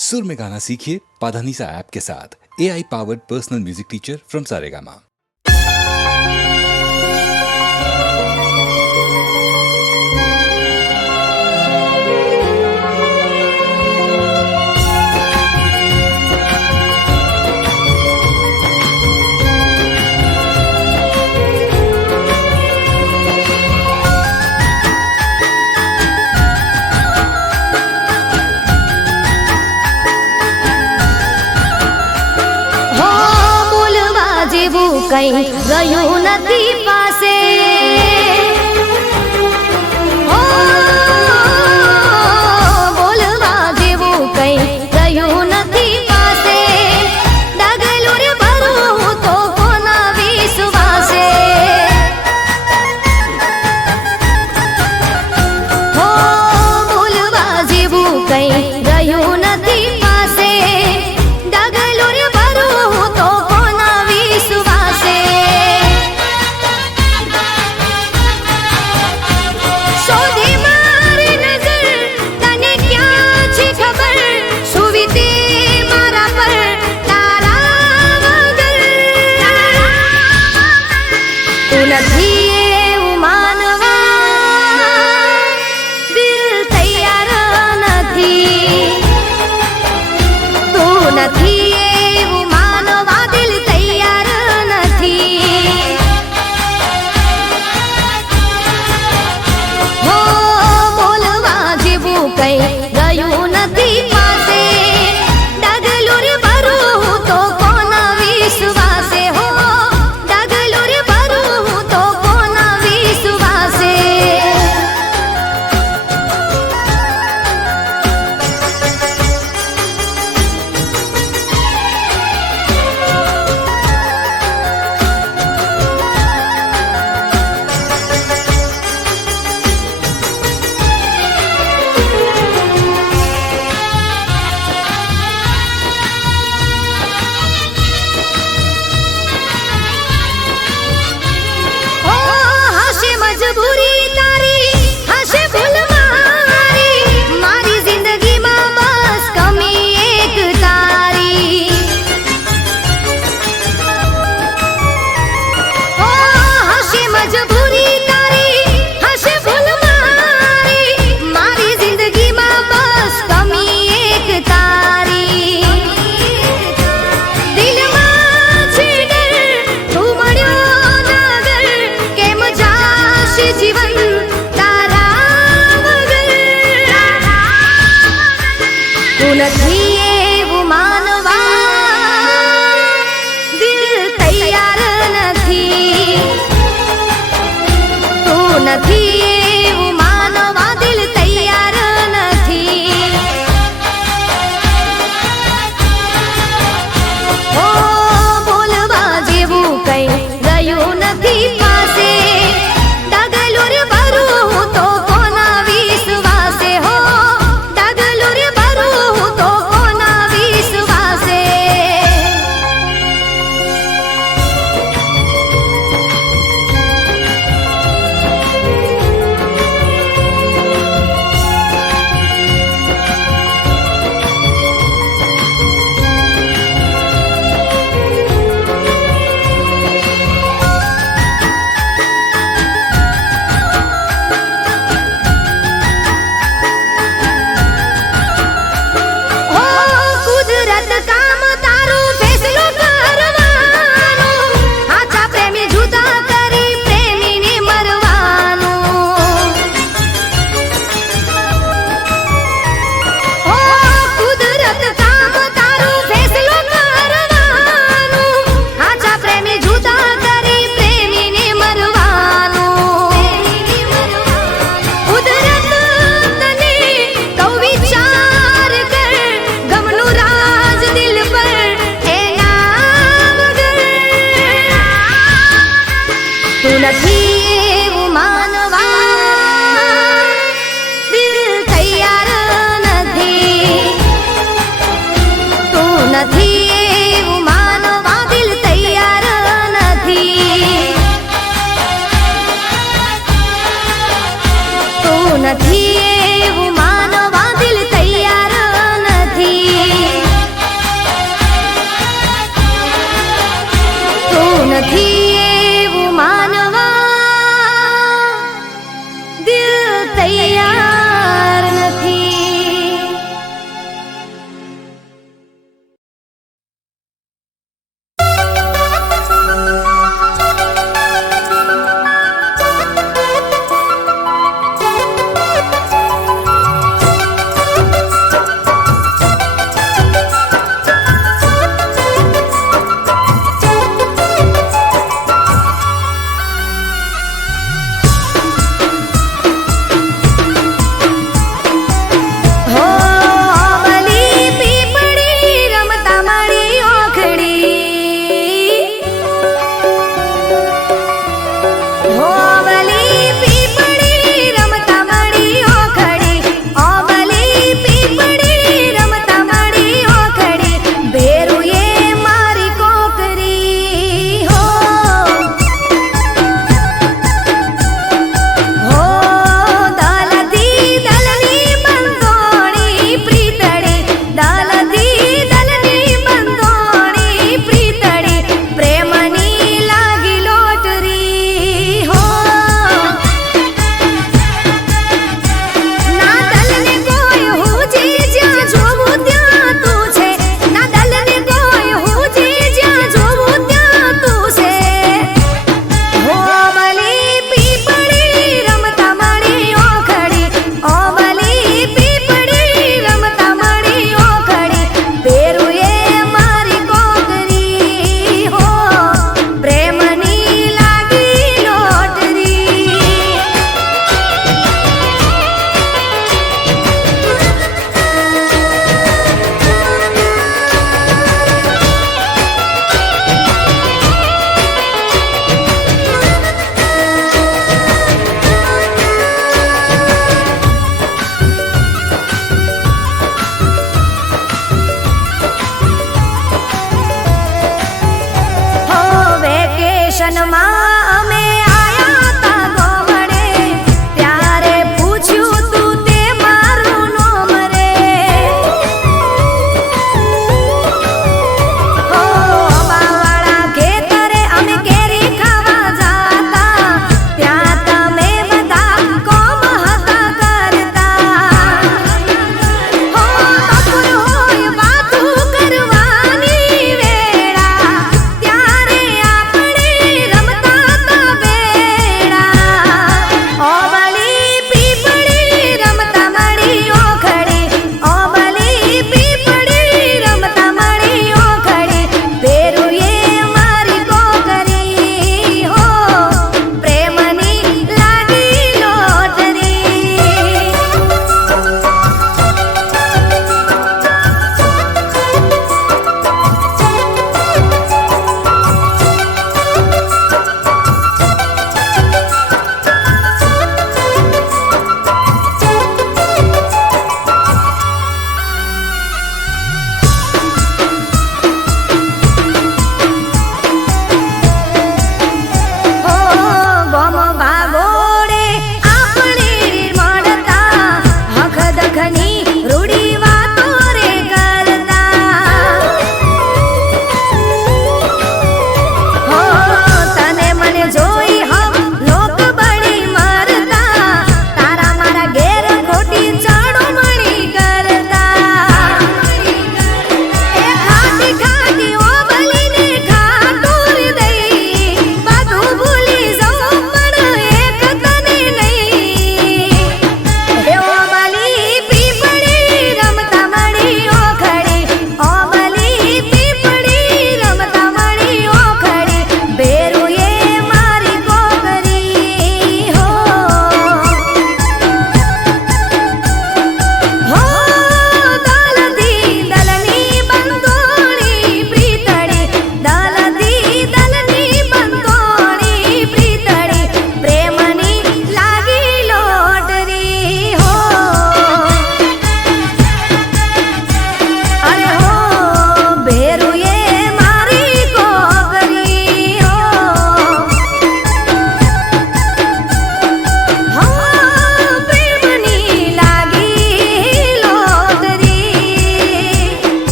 सुर में गाना सीखिए पाधानीसा ऐप के साथ। AI powered personal music teacher from Saregama. કઈ ગયું નથી પાસે બોલવા જેવું કઈ ગયું નથી પાસે ડગલું રે ભરું તો કોના વિશ્વાસે બોલવા જેવું કઈ ગયું નથી પાસે ડગલું રે ભરું તો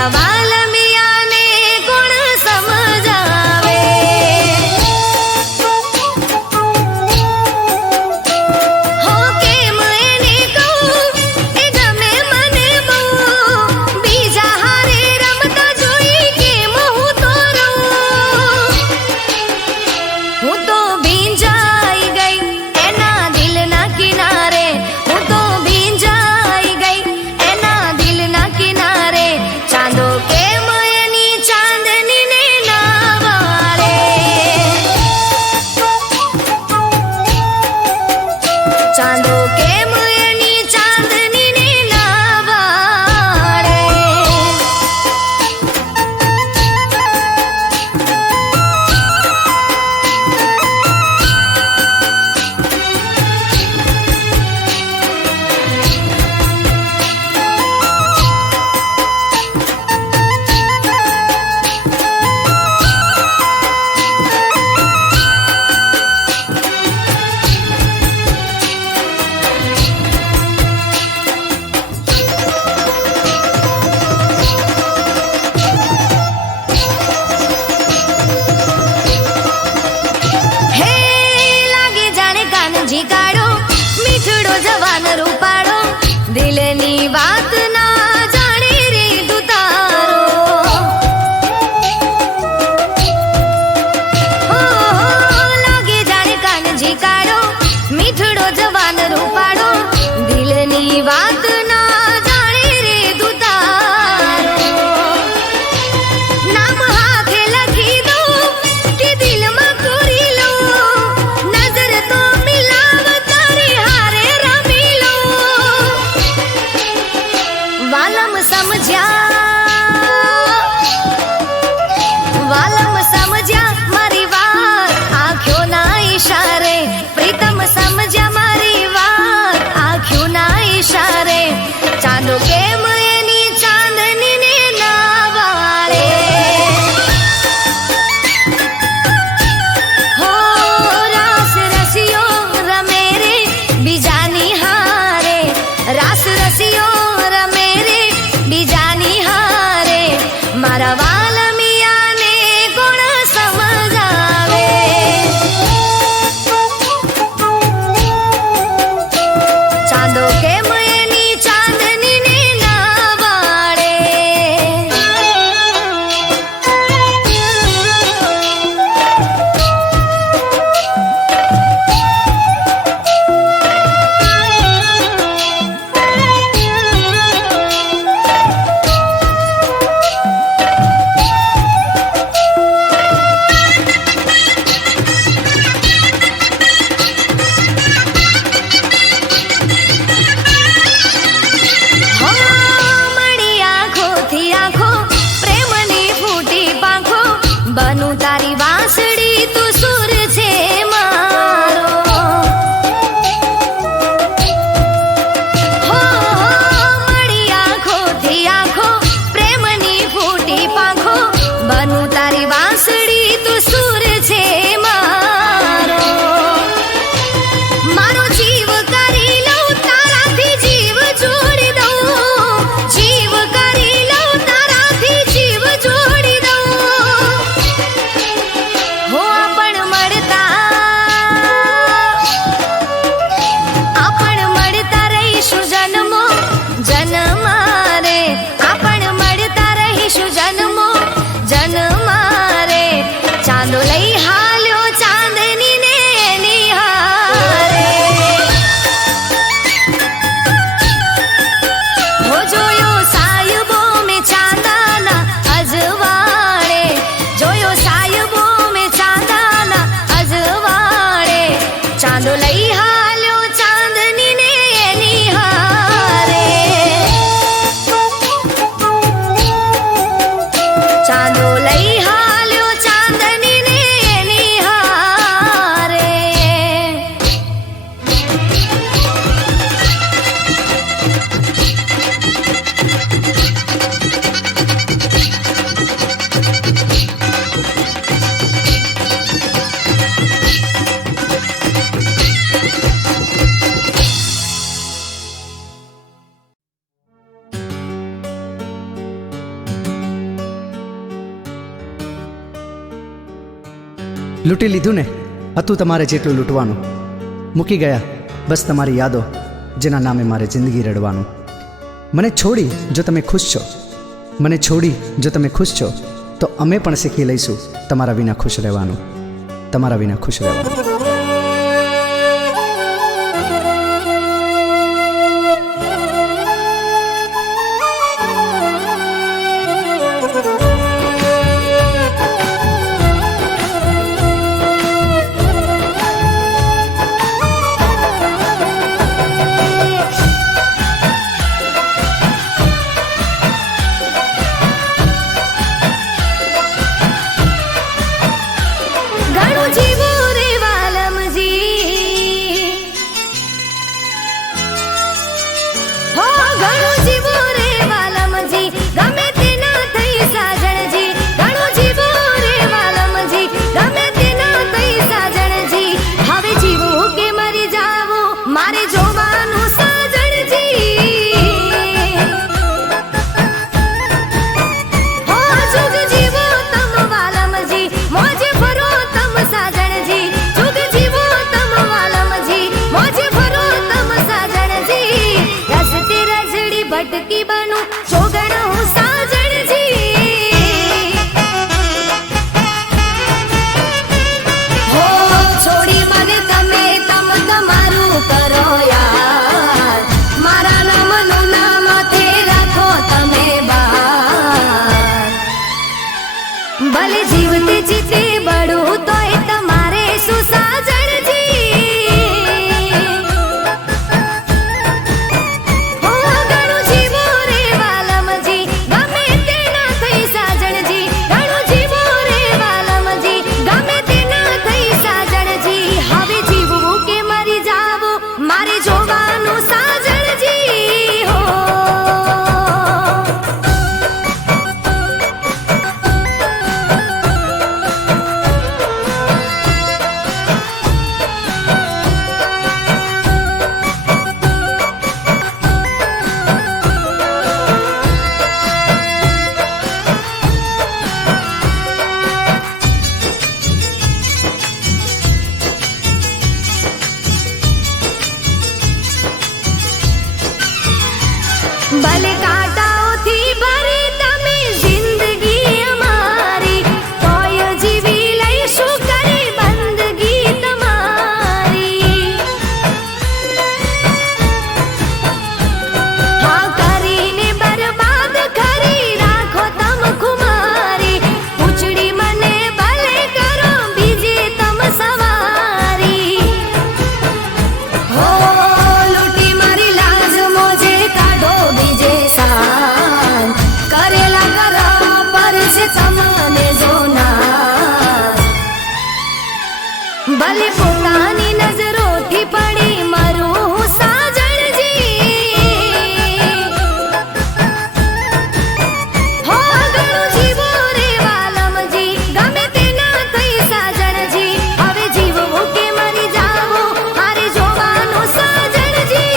મારા વાલમિયાને કોણ સમજાવે. હો કેમ એને કહું એ ગમે મને બહુ, બીજા હારે રમતા જોઈ કેમ હું તો રહું. હું તો ભીંજાઈ ગઈ એના દિલના કિનારે, હું તો ભીંજાઈ ગઈ એના દિલના કિનારે. ચાંદો કેમ એની ચાંદનીને ના વાળે, ચાંદો કેમ એની ચાંદનીને ના વાળે. હે લાગે જાણે કાનજી કાળો, મીઠડો જવાન રૂપાળો, દિલની વાત ના જાણે રે તું તારો. હો લાગે જાણે કાનજી કાળો, મીઠડો જવાન રૂપાળો, દિલની વાત ના જાણે રે તું તારો. નામ હાથે લખી દઉં કે દિલમાં કોરી લઉં, નજર તો મિલાવ તારી હારે રમી લઉં. વાલમ સમજ્યા, વાલમ સમજ્યા મારી વાત આંખોના ઈશારે, પ્રીતમ સમજ્યા મારી વાત આંખોના ઈશારે. ચાંદો કેમ એની ચાંદનીને ના વાળે. હો રાસ રસિયો રમે રે બીજાની હારે, રાસ રસિયો રમે રે બીજાની હારે. મારા વાલમિયાને લૂંટી લીધું ને, હતું તમારે જેટલું લૂંટવાનું. મૂકી ગયા બસ તમારી યાદો, જેના નામે મારે જિંદગી રડવાનું. મને છોડી જો તમે ખુશ છો, મને છોડી જો તમે ખુશ છો, તો અમે પણ શીખી લઈશું તમારા વિના ખુશ રહેવાનું, તમારા વિના ખુશ રહેવાનું. ઘણું જીવું રે વાલમજી, હો ઘણું જીવું રે વાલમજી, ગમે તે ના થઈ સાજણજી. ઘણું જીવું રે વાલમજી, ગમે તે ના થઈ સાજણજી. હવે જીવું કે મરી જાવું મારે જોવાનું સાજણજી. હો જુગ જીવો તમ વાલમજી, મોજે ફરો તમ સાજણજી. જુગ જીવો તમ વાલમજી, મોજે ફરો તમ સાજણજી. રસ્તે રજડી ભટકી બનું જોગણ હું સાજણજી. હો છોડી મને તમે તમ તમારું કરો યાર, મારા નામનું નામ તે રાખો તમે બાર. ભલે જીવતે જીતે બળું તોય તમારે શું સાજણજી. હો ઘણું જીવો રે વાલમજી, ગમે તે ના થઈ સાજણજી. ઘણું જીવો રે વાલમજી, ગમે તે ના થઈ સાજણજી. હવે જીવવું કે મરી જાવું મારે જોવાનું સાજણજી. હો ભલે કાંટાઓથી ભરી તમે જિંદગી અમારી, તોય જીવી લઈશું કરી બંદગી તમારી. હા કરીને બરબાદ કરી રાખો તમ ખુમારી. ઉચડી મને ભલે કરો બીજે તમ સવારી. હો લૂંટી મારી લાજ મોજે કાઢો બીજે સાન. કરેલા કરમ પર છે તમને જોનાર. ભલે પોતાની નજરોથી પડી મરું હું સાજણજી. હો ઘણું જીવો રે વાલમજી, ગમે તે ના થઈ સાજણજી. હવે જીવવું કે મરી જાવું મારે જોવાનું સાજણજી.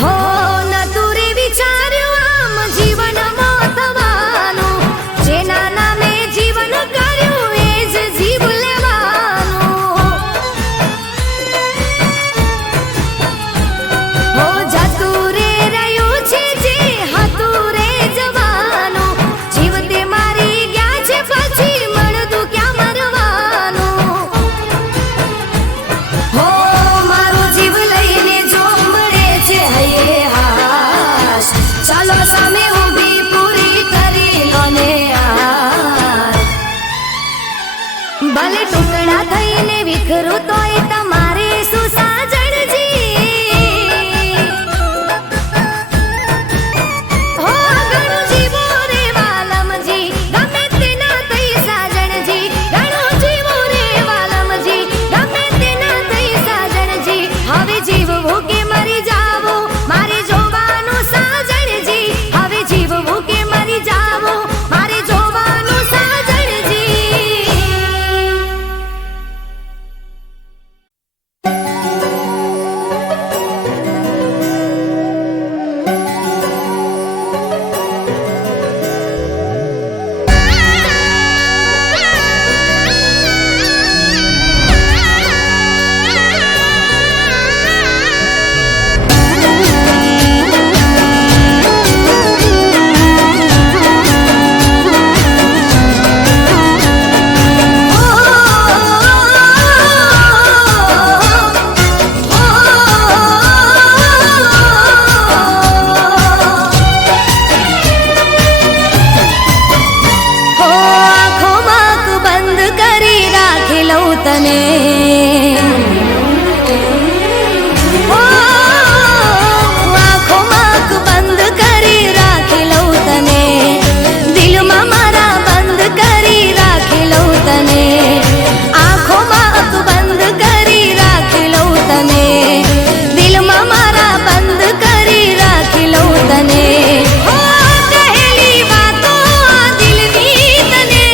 હો નતું રે વિચાર્યું આમ જીવનમાં થવાનું, જેના નામે જીવન કર્યું એ જ જીવ લેવાનું. હો જતું રે રહ્યું છે જે હતું રે જવાનું. જીવતે મારી ગયા છે પછી મળતું ક્યાં મરવાનું. હો મારું જીવ લઈને જો મળે છે હૈયે હાશ, ચાલો સામે ઊભી પૂરી કરી લો ને આશ. ભલે ટુકડા થઈને વિખરું તોય તમારે શું સાજણજી. હો ઘણું જીવો રે વાલમજી, ગમે તે ના થઈ સાજણજી. ઘણું જીવો રે વાલમજી, ગમે તે ના મને ઓ, આંખોમાં આંખ બંધ કરી રાખી લઉં તને, દિલમાં મારા બંધ કરી રાખી લઉં તને, આંખોમાં આંખ બંધ કરી રાખી લઉં તને, દિલમાં મારા બંધ કરી રાખી લઉં તને. ઓ, કહેલી વાતો આ દિલની તને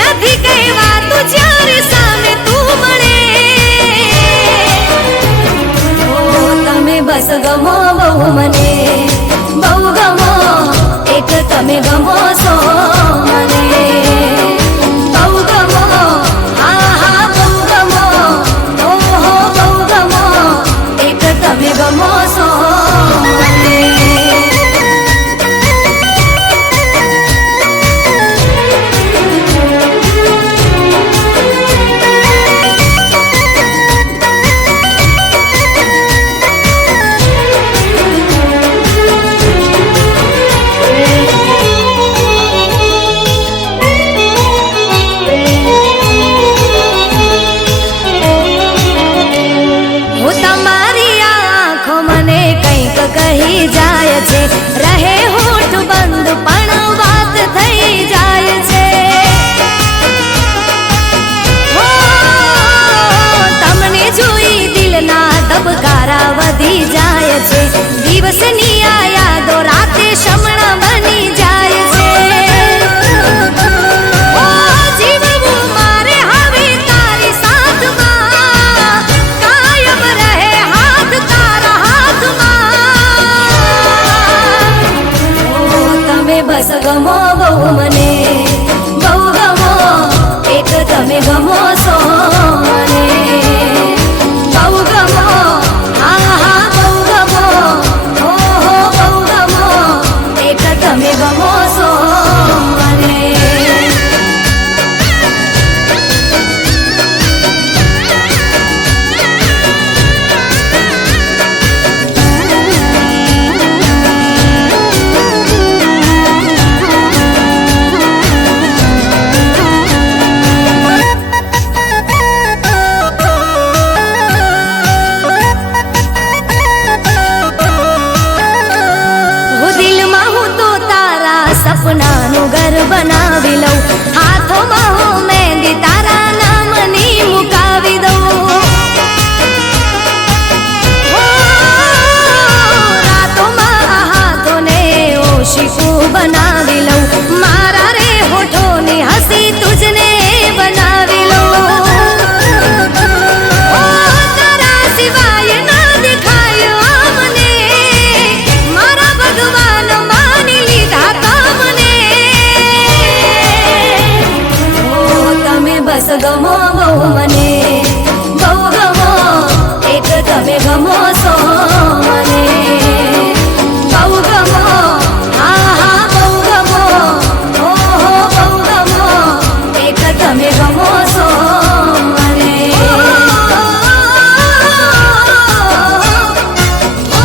નથી કહેવાતું જ્યારે સામે તું મળે. ઓ, તમે બસ ગમો બહુ મને, બહુ ગમો, એક તમે ગમો છો મને, બહુ ગમો, હા હા બહુ ગમો, ઓહો બહુ ગમો, એક તમે ગમો છો મને. હું તમારી આંખો મને કંઈક કહી જાય છે, રહે હોઠ બંધ પણ વાત થઈ જાય છે. હો, તમને જોઈ દિલના ધબકારા વધી જાય છે, દિવસની આ યાદો રાતે શમણા બની જાય છે. ઓ, જીવવું મારે હવે તારી સાથમાં, કાયમ રહે હાથ તારા હાથમાં. ઓ, તમે બસ ગમો બહુ મને, બહુ ગમો, એક તમે ગમો છો મને, બહુ ગમો, હા હા બહુ ગમો, ઓહો બહુ ગમો, એક તમે ગમો છો મને. હું દિલમાં હું તો તારા સપનાનું ઘર બનાવી લઉં, હાથોમાં હું મહેંદી તારા નામની મુકાવી દઉં. હો, રાતોમાં આ હાથોને ઓશિકું બનાવી લઉં, મારા રે હોઠોની હસી તુજને બનાવી લઉં. ઓ, તારા સિવાય ના દેખાય આમને, મારા ભગવાન માની લીધા તમને. ઓ, તમે બસ ગમો બહુ મને, બહુ ગમો, એક તમે ગમો છો મને, બહુ ગમો, હા હા બહુ ગમો, ઓહો બહુ ગમો, એક તમે ગમો છો મને. ઓ,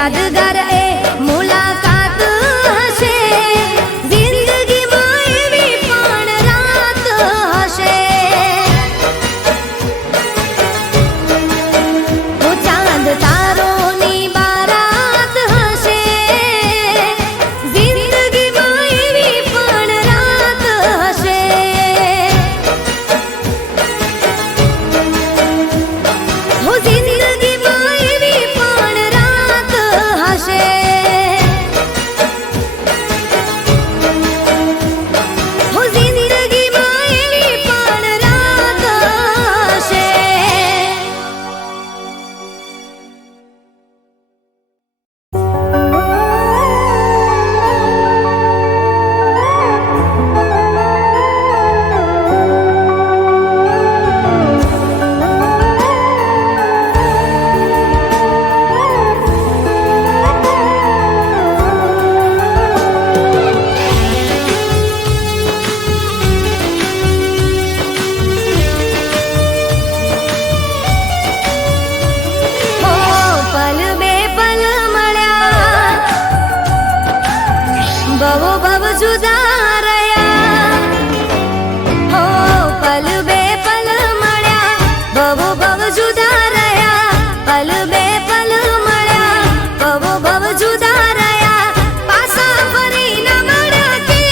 યાદગાર એ મુલાકાત હશે, જિંદગીમાં એવી પણ રાત હશે. ઓ ચાંદ તારોની બારાત હશે, જિંદગીમાં એવી પણ રાત હશે. હો જિંદગીમાં એવી પણ રાત હશે. હો જિંદગીમાં એવી પણ રાત હશે. હો પલ બે પલ મળ્યા, બહુ બહુ જુદા રહ્યા. હો પલ બે પલ મળ્યા, બહુ બહુ જુદા રહ્યા. પલ બે પલ મળ્યા, બહુ બહુ જુદા રહ્યા. પાછા ફરી ન મળ્યા કે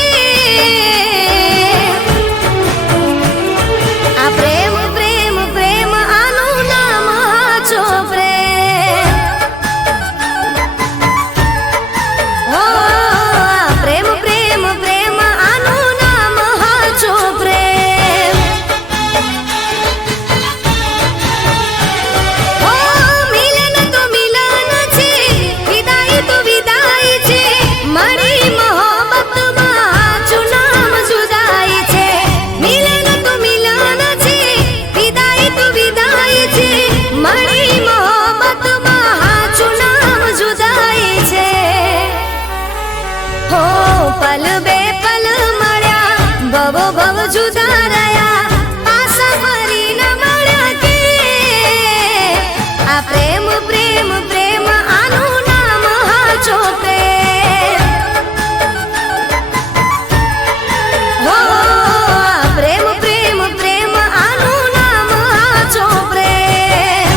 આ પ્રેમ પ્રેમ પ્રેમ આનું નામ હાચો પ્રેમ. હો આ પ્રેમ પ્રેમ પ્રેમ આનું નામ હાચો પ્રેમ. હો મિલન તો મિલન છે, વિદાય તો વિદાય છે. મારી મોહબ્બતમાં હાચું નામ જુદાઈ છે. મિલન તો મિલન છે, વિદાય તો વિદાય છે. મારી મોહબ્બતમાં હાચું નામ જુદાઈ છે. હો પલ બે પલ મળ્યા, બહુ બહુ જુદા રહ્યા. પાછા ફરી ન મળ્યા કે આ પ્રેમ પ્રેમ પ્રેમ આનું નામ હાચો પ્રેમ. હો આ પ્રેમ પ્રેમ પ્રેમ આનું નામ હાચો પ્રેમ.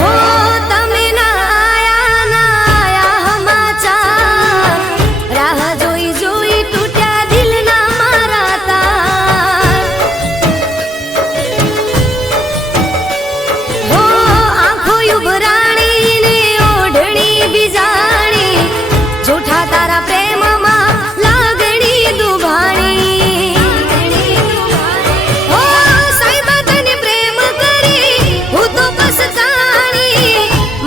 હો તમે ના આયા ના આયા સમાચાર, રાહ જોઈ જોઈ તૂટ્યા દિલના મારા તાર. હો આંખો ઉભરાણી ને ઓઢણી બીજાણી, જૂઠા તારા પ્રેમમાં લાગણી દુભાણી. હો સાહેબા તને પ્રેમ કરી હું તો પછતાણી,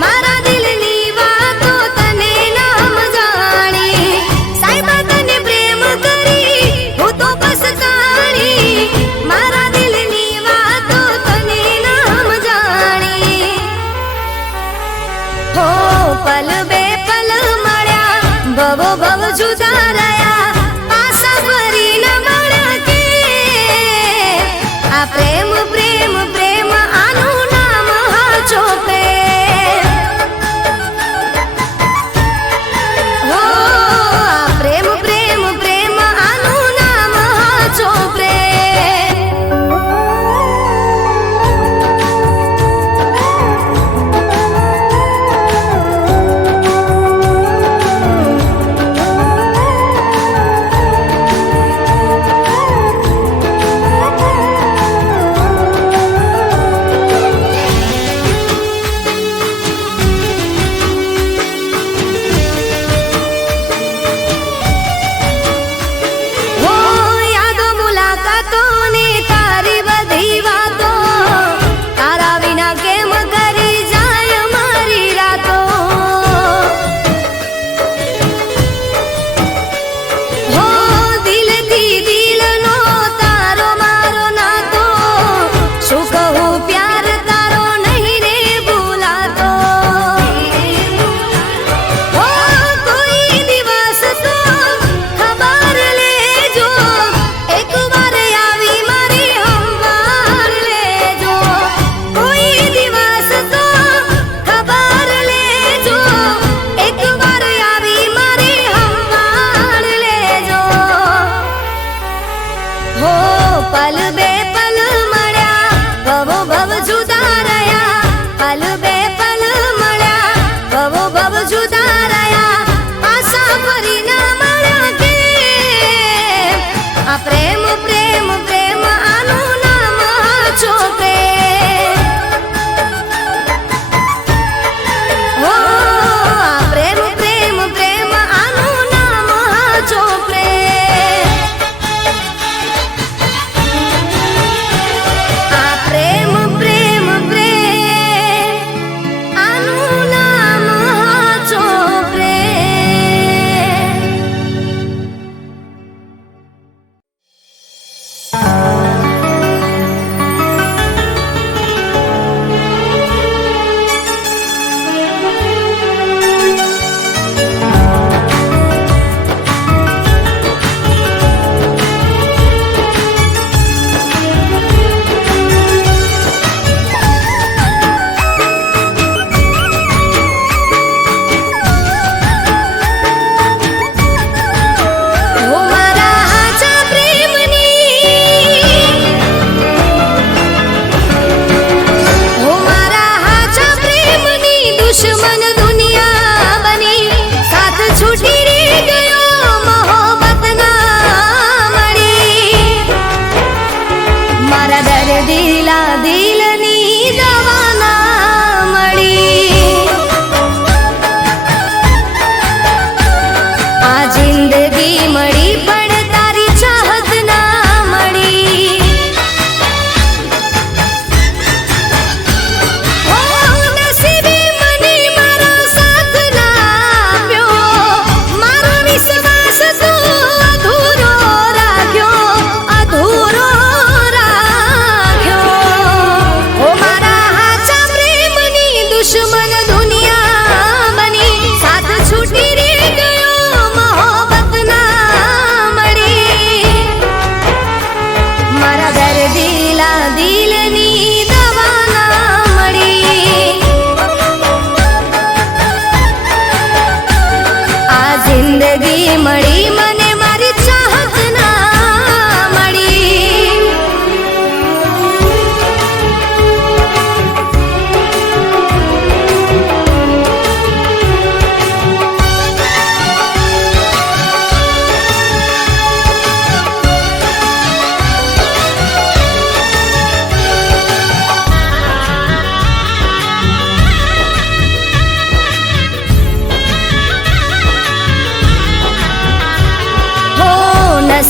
મારા દિલની વાતો તને નામ જાણી. સાહેબા તને પ્રેમ કરી હું તો પછતાણી, મારા દિલની વાતો તને નામ જાણી. હો પલ બે પલ મળ્યા, બહુ બહુ જુદા રહ્યા. પાછા ફરી ન મળ્યા કે આ પ્રેમ પ્રેમ પ્રેમ આનું નામ હાચો પ્રેમ. હો આ પ્રેમ પ્રેમ પ્રેમ આનું નામ હાચો પ્રેમ.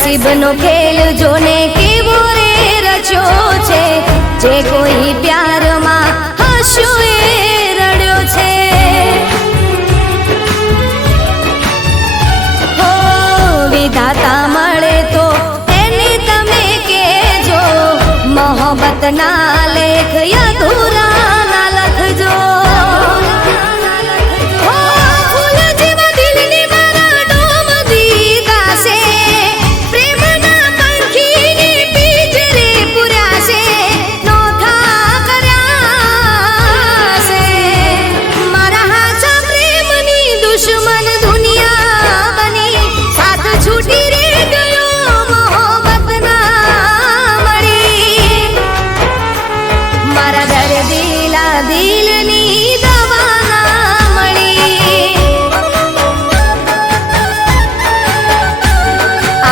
નસીબનો ખેલ જોને કેવો રે રચ્યો છે, જે કોઈ પ્યારમાં હસ્યો એ રડ્યો છે. હો વિધાતા મળે તો એને તમે કહેજો, મોહબ્બતના લેખ અધૂરા ના લખજો. હો ફૂલ જેવા દિલની મારા ડોમ દીધા છે, પ્રેમના પંખીને પિંજરે પૂર્યા છે, નોથા કર્યા છે. મારા હાચા પ્રેમની દુશ્મન દુનિયા બની, સાથ છૂટી રે ગયો મોહબ્બત ના મળી. મારા દર્દીલા દિલની દવા ના મળી.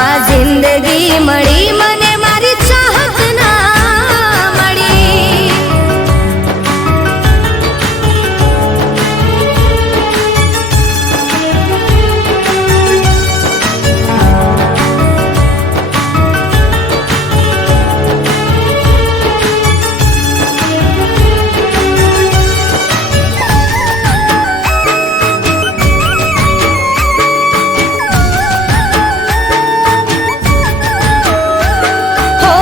આ જિંદગી મળી મને મારી ચાહત ના મળી. હો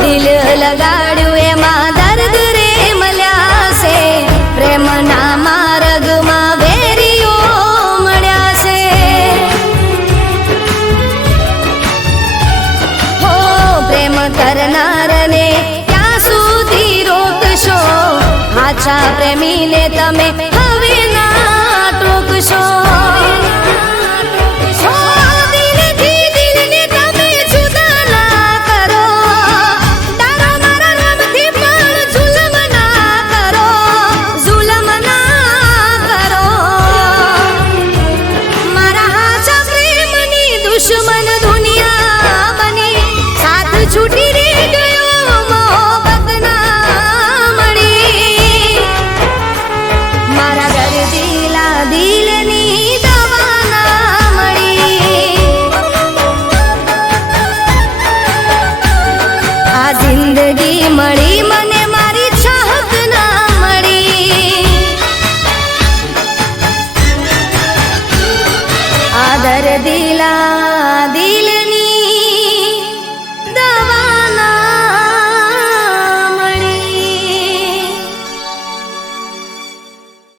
દિલ લગાડ્યું એમાં દર્દ રે મળ્યા છે, પ્રેમના માર્ગમાં વેરીઓ મળ્યા છે. હો પ્રેમ કરનારને ક્યાં સુધી રોકશો, હાચા પ્રેમીને તમે